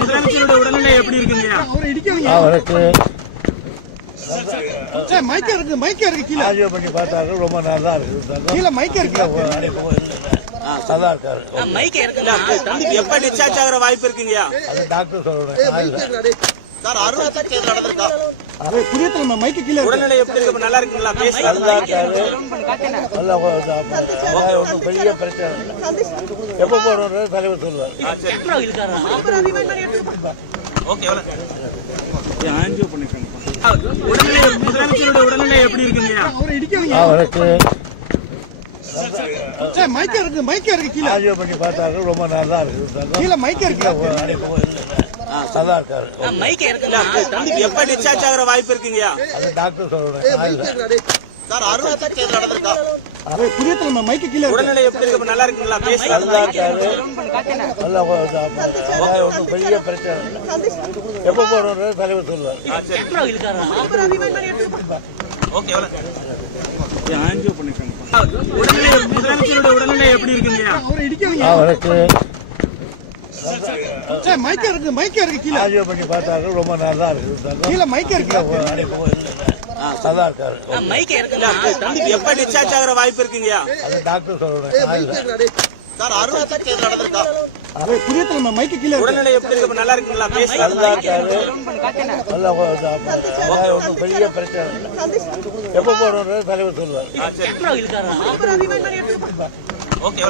முதலமைச்சரோட உடல்நிலை எப்படி இருக்குங்க? அவருக்கு மைக்க இருக்கு கீழே ஆடியோ பண்ணி பார்த்தாங்க, ரொம்ப நல்லா இருக்கு. கீழே மைக்க இருக்கு நல்லா இருக்காரு. மைக் இருக்குல்ல, தம்பிக்கு எப்ப டிஸ்சார்ஜ் ஆகிற வாய்ப்பு இருக்குங்க? அது டாக்டர் சொல்லணும். சார் அறுவை சிகிச்சை நடந்திருக்கா? புரியத்துல மைக்க கீழே உடல்நிலை எப்படி இருக்கு? நல்லா இருக்குங்களா? நல்லா இருக்காரு. நல்லா ஒன்றும் பெரிய பிரச்சனை இல்லை. எப்ப போறோம் தலைவர் சொல்லுவார். முதலமைச்சரோட உடல்நிலை எப்படி இருக்குங்க? அவருக்கு மைக்க இருக்கு கீழே ஆடியோ பண்ணி பார்த்தாங்க, ரொம்ப நல்லா இருக்கு. கீழே மைக்க இருக்கு நல்லா இருக்காரு. மைக் இருக்குல்ல, தம்பிக்கு எப்ப டிஸ்சார்ஜ் ஆகிற வாய்ப்பு இருக்குங்க? அது டாக்டர் சொல்லணும். சார் அறுவை சிகிச்சை நடந்திருக்கா? புரியத்துல மைக்க கீழே உடல்நிலை எப்படி இருக்கு? நல்லா இருக்குங்களா? நல்லா இருக்காரு. நல்லா ஒன்றும் பெரிய பிரச்சனை இல்லை. எப்ப போறோம் தலைவர் சொல்லுவார். முதலமைச்சரோட உடல்நிலை எப்படி இருக்குங்க? அவருக்கு மைக்க இருக்கு கீழே ஆடியோ பண்ணி பார்த்தாங்க, ரொம்ப நல்லா இருக்கு. கீழே மைக்க இருக்கு நல்லா இருக்காரு. மைக் இருக்குல்ல, தம்பிக்கு எப்ப டிஸ்சார்ஜ் ஆகிற வாய்ப்பு இருக்குங்க? அது டாக்டர் சொல்லணும். சார் அறுவை சிகிச்சை நடந்திருக்கா? புரியத்துல மைக்க கீழே உடல்நிலை எப்படி இருக்கு? நல்லா இருக்குங்களா? நல்லா இருக்காரு. நல்லா ஒன்றும் பெரிய பிரச்சனை இல்லை. எப்ப போறோம் தலைவர் சொல்லுவார். ஓகே